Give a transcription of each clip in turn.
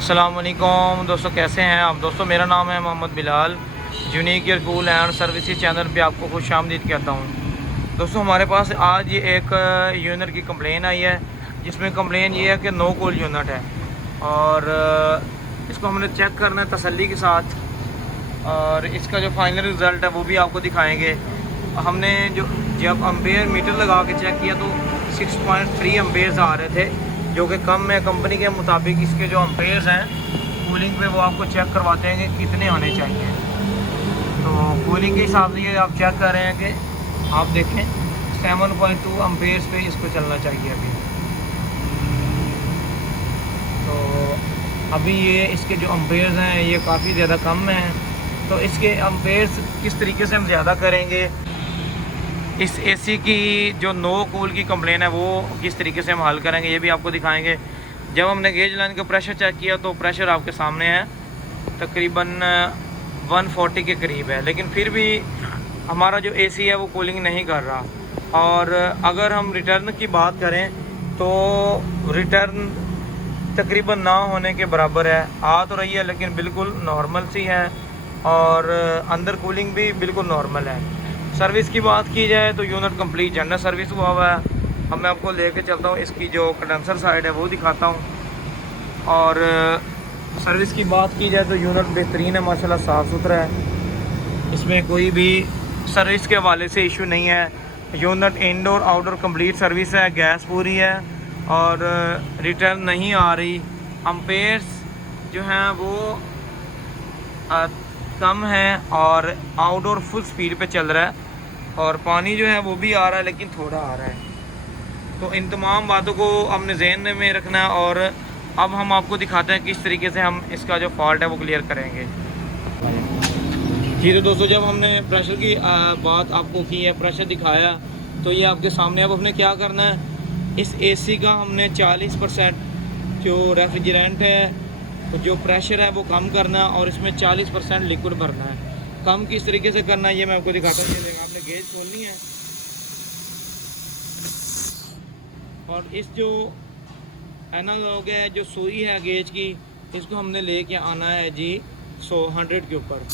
अस्सलाम वालेकुम दोस्तों, कैसे हैं आप दोस्तों। मेरा नाम है Mohammad Bilal. Unique air cool and services channel पे आपको खुश आमदीद कहता हूँ। दोस्तों हमारे पास आज ये एक यूनिट की कंप्लेन आई है, जिसमें कंप्लेन ये है कि नो कूल यूनिट है और इसको हमने चेक करना है तसल्ली के साथ, और इसका जो फाइनल रिज़ल्ट है वो भी आपको दिखाएंगे। हमने जब अम्पेयर मीटर लगा के चेक किया तो 6.3 अम्पेयर्स आ रहे थे, जो कि कम है। कंपनी के मुताबिक इसके जो अम्पेयर्स हैं कूलिंग पे वो आपको चेक करवाते हैं कि कितने होने चाहिए। तो कूलिंग के हिसाब से ये आप चेक कर रहे हैं कि आप देखें 7.2 अम्पेयर्स पे इसको चलना चाहिए अभी। तो अभी ये इसके जो अम्पेयर्स हैं ये काफ़ी ज़्यादा कम हैं, तो इसके अम्पेयर्स किस तरीके से हम ज़्यादा करेंगे, इस एसी की जो नो कूल की कंप्लेन है वो किस तरीके से हम हल करेंगे, ये भी आपको दिखाएंगे। जब हमने गेज लाइन का प्रेशर चेक किया तो प्रेशर आपके सामने है, तकरीबन 140 के करीब है, लेकिन फिर भी हमारा जो एसी है वो कूलिंग नहीं कर रहा। और अगर हम रिटर्न की बात करें तो रिटर्न तकरीबन ना होने के बराबर है। आ तो रही है लेकिन बिल्कुल नॉर्मल सी है, और अंदर कूलिंग भी बिल्कुल नॉर्मल है। सर्विस की बात की जाए तो यूनिट कंप्लीट जनरल सर्विस हुआ हुआ है। अब मैं आपको लेके चलता हूँ, इसकी जो कंडेंसर साइड है वो दिखाता हूँ। और सर्विस की बात की जाए तो यूनिट बेहतरीन है, माशाल्लाह साफ़ सुथरा है, इसमें कोई भी सर्विस के हवाले से इशू नहीं है। Unit indoor outdoor complete service है, गैस पूरी है और रिटर्न नहीं आ रही। अम्पेयर्स जो हैं वो कम है और आउटडोर फुल स्पीड पे चल रहा है, और पानी जो है वो भी आ रहा है लेकिन थोड़ा आ रहा है। तो इन तमाम बातों को हमने ज़हन में रखना है, और अब हम आपको दिखाते हैं किस तरीके से हम इसका जो फॉल्ट है वो क्लियर करेंगे। जी तो दोस्तों, जब हमने प्रेशर की बात आपको की है, प्रेशर दिखाया, तो ये आपके सामने। अब हमने क्या करना है, इस एसी का हमने 40% जो रेफ्रिजरेंट है, जो प्रेशर है वो कम करना है, और इसमें 40% लिक्विड भरना है। कम किस तरीके से करना है ये मैं आपको दिखाता हूँ। ये आपने गेज खोलनी है, और इस जो एनालॉग है, जो सुई है गेज की, इसको हमने लेके आना है जी 100 के ऊपर।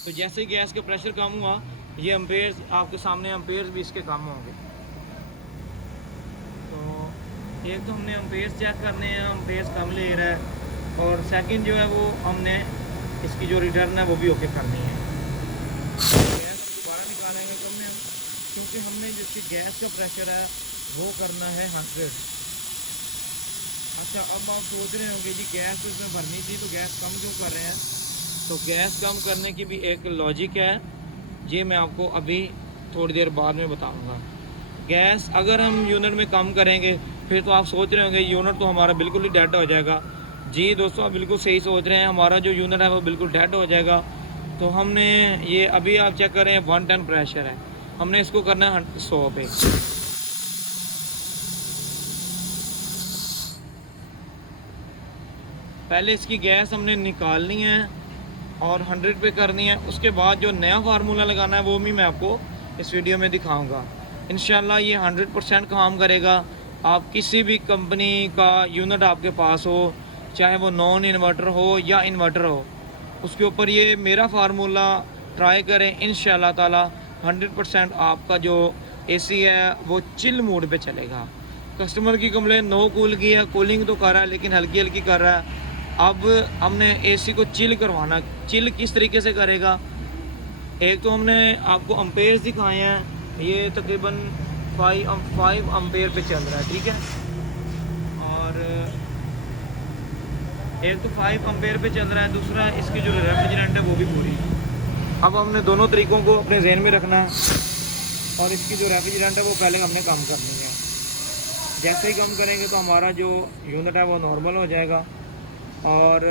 तो जैसे गैस का प्रेशर कम हुआ, ये अम्पेयर्स आपके सामने, अम्पेयर्स भी इसके कम होंगे। तो एक तो हमने अम्पेयर्स चेक करने हैं, अम्पेयर्स कम ले रहा है, और सेकंड जो है वो हमने इसकी जो रिटर्न है वो भी ओके करनी है। गैस हम दोबारा निकालेंगे कम में, क्योंकि हमने जिसकी गैस का प्रेशर है वो करना है 100। अच्छा, अब आप सोच रहे होंगे जी गैस तो इसमें भरनी थी, तो गैस कम क्यों कर रहे हैं। तो गैस कम करने की भी एक लॉजिक है, ये मैं आपको अभी थोड़ी देर बाद में बताऊंगा। गैस अगर हम यूनिट में कम करेंगे, फिर तो आप सोच रहे होंगे यूनिट तो हमारा बिल्कुल ही डेड हो जाएगा। जी दोस्तों, आप बिल्कुल सही सोच रहे हैं, हमारा जो यूनिट है वो बिल्कुल डेड हो जाएगा। तो हमने ये अभी आप चेक करें 110 प्रेशर है, हमने इसको करना है 100 पे। पहले इसकी गैस हमने निकालनी है और 100 पे करनी है। उसके बाद जो नया फार्मूला लगाना है वो भी मैं आपको इस वीडियो में दिखाऊंगा। इंशाल्लाह ये 100% काम करेगा। आप किसी भी कंपनी का यूनिट आपके पास हो, चाहे वो नॉन इन्वर्टर हो या इन्वर्टर हो, उसके ऊपर ये मेरा फार्मूला ट्राई करें। इंशाल्लाह ताला 100% आपका जो एसी है वो चिल मोड पे चलेगा। कस्टमर की कंप्लेन नो कूल की है, कूलिंग तो कर रहा है लेकिन हल्की हल्की कर रहा है। अब हमने एसी को चिल करवाना। चिल किस तरीके से करेगा, एक तो हमने आपको अम्पेयर्स दिखाए हैं, ये तकरीबन 5 अम्पेयर पे चल रहा है, ठीक है। और एक तो 5 अम्पेयर पे चल रहा है, दूसरा इसकी जो रेफ्रिजरेंट है वो भी पूरी है। अब हमने दोनों तरीक़ों को अपने जहन में रखना है, और इसकी जो रेफ्रिजरेंट है वो पहले हमने कम करनी है। जैसे ही कम करेंगे तो हमारा जो यूनिट है वो नॉर्मल हो जाएगा, और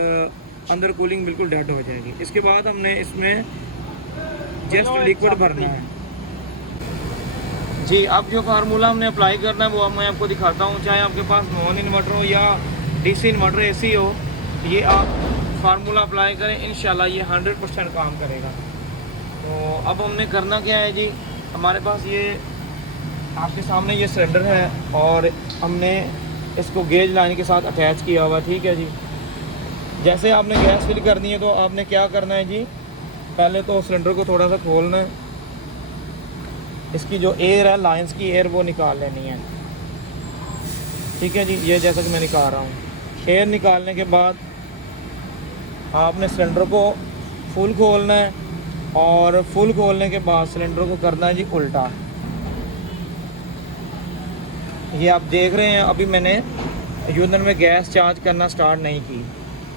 अंदर कूलिंग बिल्कुल डेड हो जाएगी। इसके बाद हमने इसमें जस्ट लिक्विड भरना है जी। अब जो फार्मूला हमने अप्लाई करना है वो मैं आपको दिखाता हूँ। चाहे आपके पास नॉन इन्वर्टर हो या डीसी इन्वर्टर एसी हो, ये आप फार्मूला अप्लाई करें, इंशाल्लाह ये 100% काम करेगा। तो अब हमने करना क्या है जी, हमारे पास ये आपके सामने ये सिलेंडर है और हमने इसको गेज लाइन के साथ अटैच किया हुआ, ठीक है जी। जैसे आपने गैस फिल करनी है तो आपने क्या करना है जी, पहले तो सिलेंडर को थोड़ा सा खोलना है, इसकी जो एयर है लाइंस की एयर वो निकाल लेनी है, ठीक है जी। ये जैसा कि मैं निकाल रहा हूँ। एयर निकालने के बाद आपने सिलेंडर को फुल खोलना है और फुल खोलने के बाद सिलेंडर को करना है जी उल्टा। ये आप देख रहे हैं अभी मैंने यूनिट में गैस चार्ज करना स्टार्ट नहीं की।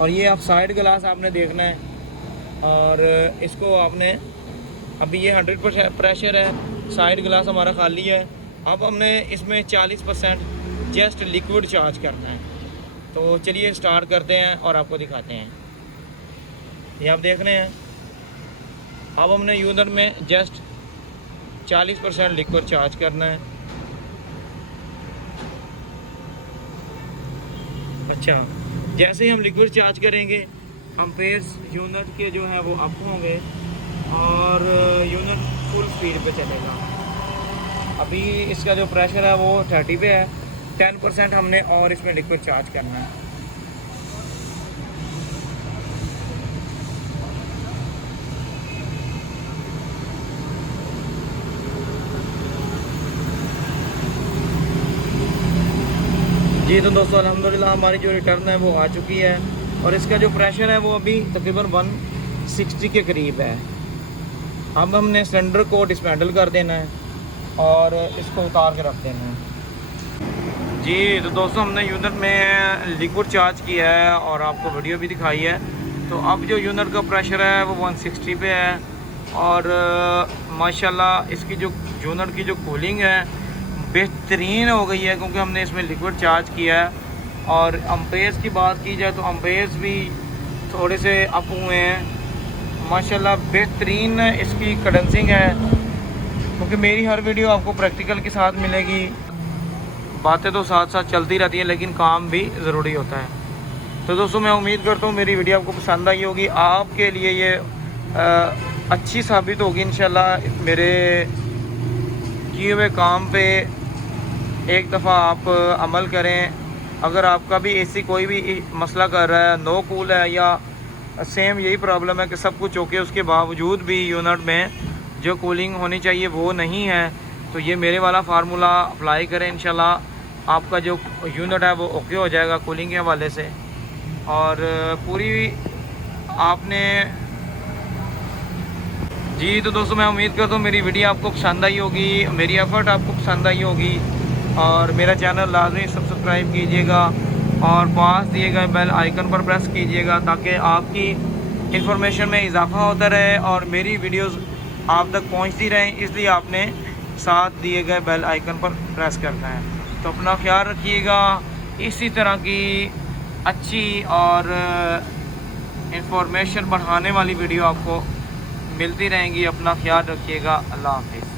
और ये आप साइड ग्लास आपने देखना है और इसको आपने, अभी ये 100% प्रेशर है, साइड ग्लास हमारा खाली है। अब हमने इसमें 40% जस्ट लिक्विड चार्ज करना है। तो चलिए स्टार्ट करते हैं और आपको दिखाते हैं। ये आप देख रहे हैं अब हमने यूनिट में जस्ट 40% लिक्विड चार्ज करना है। अच्छा, जैसे ही हम लिक्विड चार्ज करेंगे एम्पेयर्स यूनिट के जो है वो अप होंगे और यूनिट फुल स्पीड पे चलेगा। अभी इसका जो प्रेशर है वो 30 पे है। 10% हमने और इसमें लिक्विड चार्ज करना है। जी तो दोस्तों अल्हम्दुलिल्लाह हमारी जो रिटर्न है वो आ चुकी है और इसका जो प्रेशर है वो अभी तकरीबन 160 के करीब है। अब हमने सिलेंडर को डिसमेंटल कर देना है और इसको उतार के रख देना है। जी तो दोस्तों हमने यूनिट में लिक्विड चार्ज किया है और आपको वीडियो भी दिखाई है। तो अब जो यूनिट का प्रेशर है वो 160 पे है और माशाल्लाह इसकी जो यूनिट की जो कूलिंग है बेहतरीन हो गई है क्योंकि हमने इसमें लिक्विड चार्ज किया है। और अम्पेयर्स की बात की जाए तो अम्पेयर्स भी थोड़े से अप हुए हैं माशाल्लाह। बेहतरीन इसकी कंडेंसिंग है क्योंकि मेरी हर वीडियो आपको प्रैक्टिकल के साथ मिलेगी। बातें तो साथ साथ चलती रहती हैं लेकिन काम भी ज़रूरी होता है। तो दोस्तों मैं उम्मीद करता हूँ मेरी वीडियो आपको पसंद आई होगी। आपके लिए ये अच्छी साबित होगी इंशाल्लाह। मेरे किए हुए काम पे एक दफ़ा आप अमल करें। अगर आपका भी एसी कोई भी मसला कर रहा है, नो कूल है या सेम यही प्रॉब्लम है कि सब कुछ ओके उसके बावजूद भी यूनिट में जो कूलिंग होनी चाहिए वो नहीं है, तो ये मेरे वाला फार्मूला अप्लाई करें। इंशाल्लाह आपका जो यूनिट है वो ओके हो जाएगा कूलिंग के हवाले से। और पूरी आपने जी तो दोस्तों मैं उम्मीद करता हूँ मेरी वीडियो आपको पसंद आई होगी, मेरी एफ़र्ट आपको पसंद आई होगी। और मेरा चैनल लाजमी सब्सक्राइब कीजिएगा और पास दिए गए बेल आइकन पर प्रेस कीजिएगा ताकि आपकी इंफॉर्मेशन में इजाफा होता रहे और मेरी वीडियोस आप तक पहुंचती रहें। इसलिए आपने साथ दिए गए बेल आइकन पर प्रेस करना है। तो अपना ख्याल रखिएगा। इसी तरह की अच्छी और इंफॉर्मेशन बढ़ाने वाली वीडियो आपको मिलती रहेंगी। अपना ख्याल रखिएगा। अल्लाह हाफ़िज़।